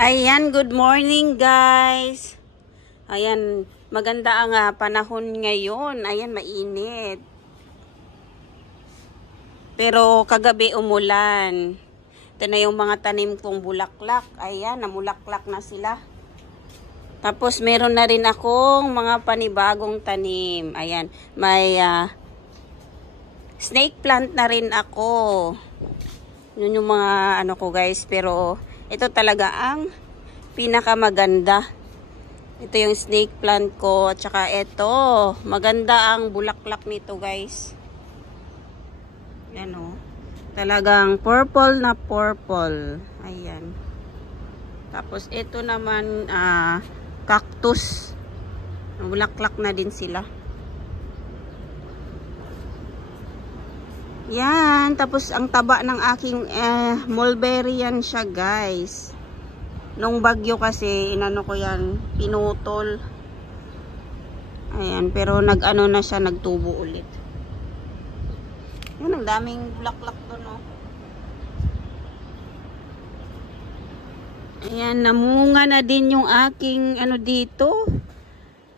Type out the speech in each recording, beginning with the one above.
Ayan, good morning guys. Ayan, maganda ang panahon ngayon. Ayan, mainit. Pero kagabi umulan. Ito na yung mga tanim kong bulaklak. Ayan, namulaklak na sila. Tapos meron na rin akong mga panibagong tanim. Ayan, may snake plant na rin ako. Yun yung mga ano ko guys, pero ito talaga ang pinakamaganda. Ito yung snake plant ko. At saka ito. Maganda ang bulaklak nito guys. Yan o. Talagang purple na purple. Ayan. Tapos ito naman cactus. Bulaklak na din sila. Yan, tapos ang taba ng aking mulberry yan siya guys. Nung bagyo kasi, inano ko yan, pinutol. Ayan, pero nag-ano na siya, nagtubo ulit. Yan, ang daming bulaklak doon, no? Ayan, namunga na din yung aking, ano dito.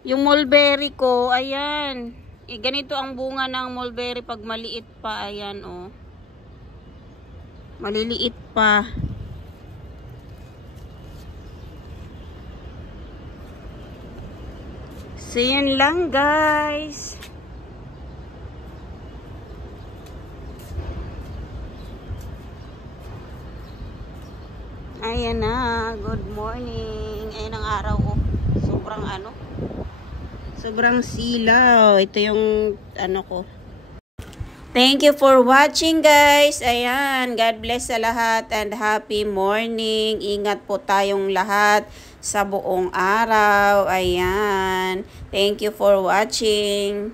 Yung mulberry ko, ayan. Ganito ang bunga ng mulberry pag maliit pa. Ayan, oh. Maliliit pa. So, yan lang, guys. Ayan na. Good morning. Ayan ang araw, oh. Sobrang ano. Sobrang silaw. Ito yung ano ko. Thank you for watching guys. Ayan. God bless sa lahat and happy morning. Ingat po tayong lahat sa buong araw. Ayan. Thank you for watching.